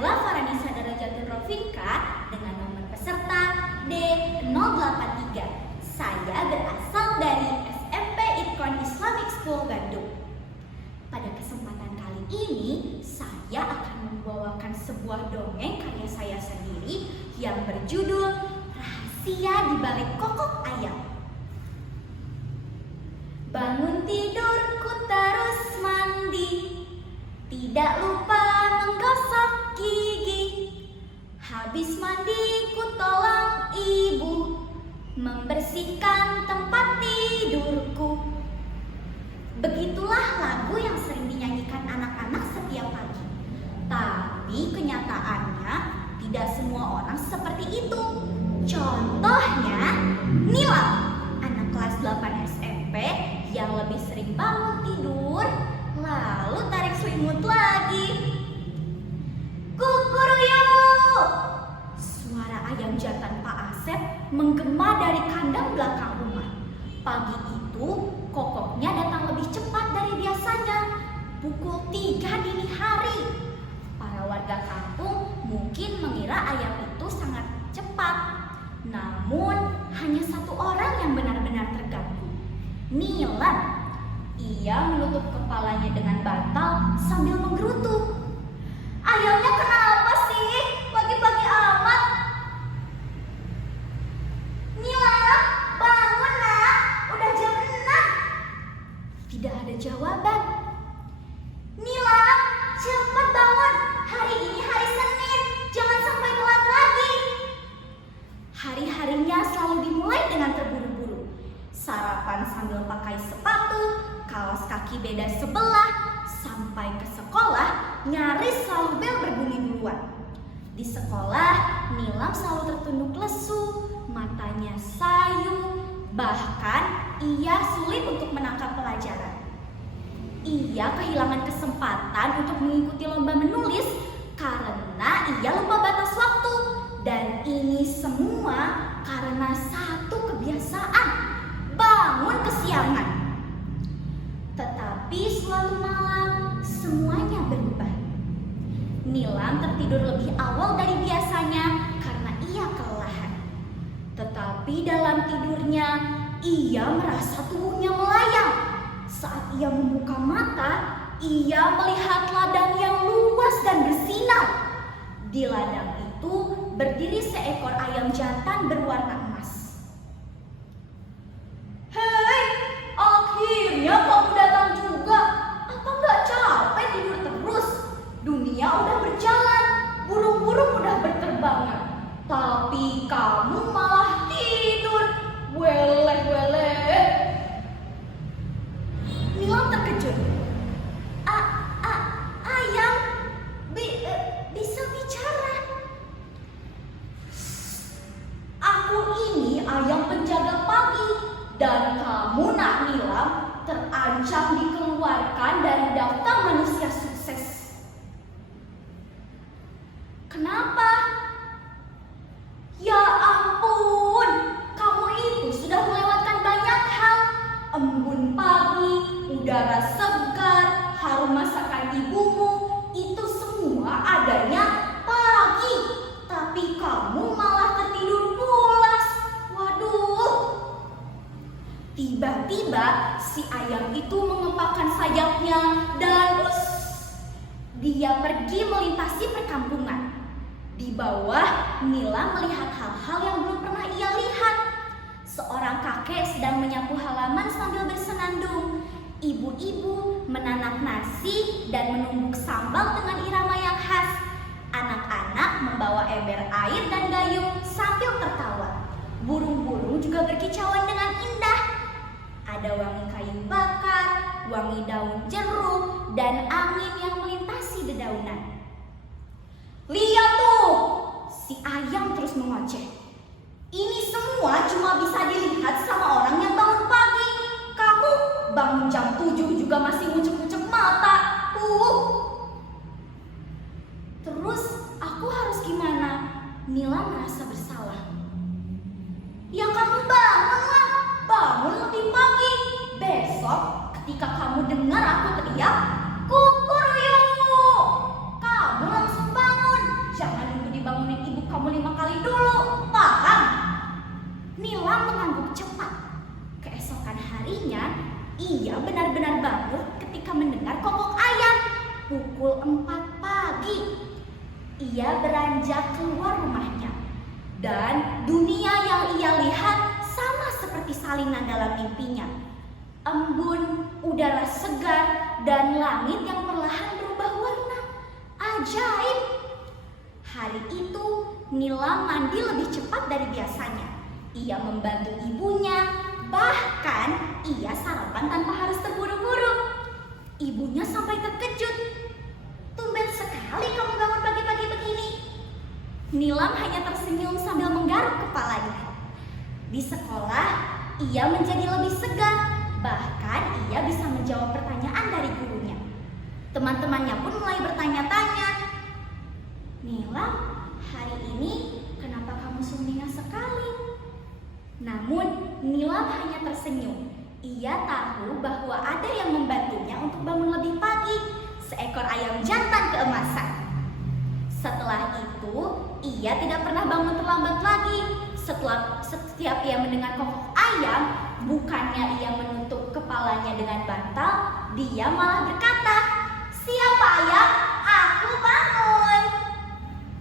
Nila Faranisa Darajatul Rofinka dengan nomor peserta D083. Saya berasal dari SMP Itkon Islamic School Bandung. Pada kesempatan kali ini, saya akan membawakan sebuah dongeng karya saya sendiri yang berjudul Rahasia di Balik Kokok Ayam. Bangun tidurku terus mandi, tidak lupa menggosok gigi. Habis mandi ku tolong ibu membersihkan tempat tidurku. Begitulah lagu yang sering dinyanyikan anak-anak setiap pagi. Tapi kenyataannya tidak semua orang seperti itu. Contohnya Nila, anak kelas 8 SMP yang lebih sering bangun tidur lalu tarik selimut lagi. Kukuruyuk! Suara ayam jantan Pak Asep menggema dari kandang belakang rumah. Pagi itu kokoknya datang lebih cepat dari biasanya, pukul 3 dini hari. Para warga kampung mungkin mengira ayam itu sangat cepat. Namun hanya satu orang yang benar-benar terganggu, Nila. Ia menutup kepalanya dengan bantal sambil menggerutu. Ayamnya kenapa sih? Pagi-pagi amat. Nila, bangun nak. Udah jam 6. Tidak ada jawaban. Nila, cepat bangun. Hari ini hari Senin. Jangan sampai telat lagi. Hari-harinya selalu dimulai dengan terburu-buru. Sarapan sambil pakai sepatu, kaos kaki beda sebelah. Sampai ke sekolah, nyaris selalu bel berbunyi duluan. Di sekolah, Nilam selalu tertunduk lesu, matanya sayu, bahkan ia sulit untuk menangkap pelajaran. Ia kehilangan kesempatan untuk mengikuti lomba menulis karena ia lupa batas waktu. Dan ini semua karena satu kebiasaan, bangun kesiangan. Tetapi suatu malam semuanya berubah. Nilam tertidur lebih awal dari biasanya karena ia kelelahan. Tetapi dalam tidurnya ia merasa tubuhnya melayang. Saat ia membuka mata, ia melihat ladang yang luas dan bersinar. Di ladang itu berdiri seekor ayam jantan berwarna emas. Hei, akhirnya kamu datang juga. Apa nggak capek tidur terus? Dunia udah berjalan, burung-burung udah berterbangan, tapi kamu malah tidur. Weleh-weleh. Nilam terkejut. Ayam bisa bicara. Aku ini ayam penjaga pagi, dan kamu nak Nilam terancam dikeluarkan dari daftar manusia sukses. Kenapa? Ya ampun, kamu itu sudah melewatkan banyak hal. Embun pagi, udara segar, harum masakan ibumu, itu semua adanya pagi. Tapi kamu malah tertidur pulas. Waduh. Tiba-tiba si ayam itu mengepakkan sayapnya dan dia pergi melintasi perkampungan. Di bawah, Nila melihat hal-hal yang belum pernah ia lihat. Seorang kakek sedang menyapu halaman sambil bersenandung. Ibu-ibu menanak nasi dan menumbuk sambal dengan irama yang khas. Anak-anak membawa ember air dan gayung sambil tertawa. Burung-burung juga berkicauan dengan indah. Ada wangi kayu bakar, wangi daun jeruk, dan angin yang melintasi dedaunan. Lihat tuh, si ayam terus mengoceh. Ini semua cuma bisa dilihat sama orang yang bangun pagi. Kamu bangun jam 7 juga masih ngucek-ngucek mata. Terus aku harus gimana? Nila merasa bersalah. Ya kamu bangunlah, bangun lebih pagi. Besok ketika kamu dengar aku teriak, kukuruyuk, kamu langsung bangun. Nilam mengangguk cepat. Keesokan harinya, ia benar-benar bangun ketika mendengar kokok ayam. Pukul 4 pagi. Ia beranjak keluar rumahnya. Dan dunia yang ia lihat sama seperti salinan dalam mimpinya. Embun, udara segar, dan langit yang perlahan berubah warna. Ajaib! Hari itu, Nilam mandi lebih cepat dari biasanya. Ia membantu ibunya, bahkan ia sarapan tanpa harus terburu-buru. Ibunya sampai terkejut. Tumben sekali kamu bangun pagi-pagi begini. Nilam hanya tersenyum sambil menggaruk kepalanya. Di sekolah, ia menjadi lebih segar. Bahkan ia bisa menjawab pertanyaan dari gurunya. Teman-temannya pun mulai bertanya-tanya. Nilam, hari ini kenapa kamu sumringah sekali? Namun Nilam hanya tersenyum. Ia tahu bahwa ada yang membantunya untuk bangun lebih pagi. Seekor ayam jantan keemasan. Setelah itu, ia tidak pernah bangun terlambat lagi. Setiap ia mendengar kokok ayam, bukannya ia menutup kepalanya dengan bantal, dia malah berkata, "Siapa ayam? Aku, Pak."